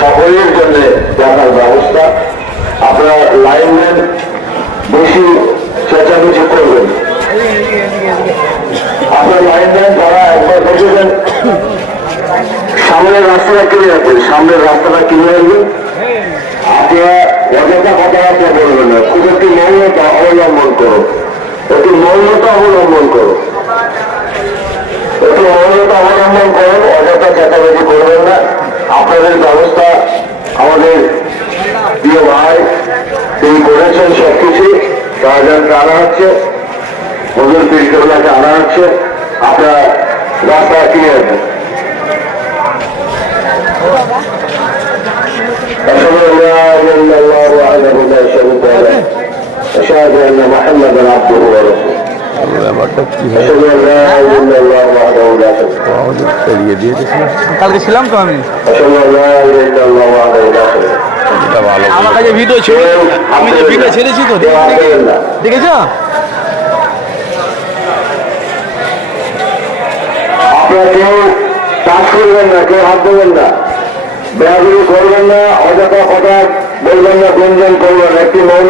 সকলের জন্য দেখার ব্যবস্থা। আপনারা লাইনম্যান বেশি চেঁচামেচি করবেন। আপনার লাইনম্যান তারা একবার দেখেছেন সামনের রাস্তাটা কিনে রাখবেন, সামনের রাস্তাটা কিনে রাখবেন। আপনারা অযথা কথাবার্তা বলবেন না, খুব একটি মৌনতা অবলম্বন করো, একটু মৌনতা অবলম্বন করো, একটু মৌনতা অবলম্বন করুন, অযথা চেঁচামেচি করবেন না। আপনাদের ব্যবস্থা আমাদের প্রিয় ভাই তিনি করেছেন, সবকিছু রাজানকে আনা হচ্ছে, মজুর পীরকেবলাকে আনা হচ্ছে, আপনারা রাস্তা কিনে রাখবেন। أشهد أن محمدا عبده ورسوله أشهد أن لا إله إلا الله وحده لا شريك له কালকে ছিলাম তো আমি أشهد أن لا إله إلا الله وحده لا شريك له আমার কাছে ভিডিও ছিল, আমি যে ভিডিও ছেড়েছি তো দেখেছো? আপনারা কেউ কাজ করবেন না, কেউ হাত দেবেন না, বেড়াগুলি করবেন না, অযথা কথা বলবেন না, গুঞ্জন করবেন, একটি মৌন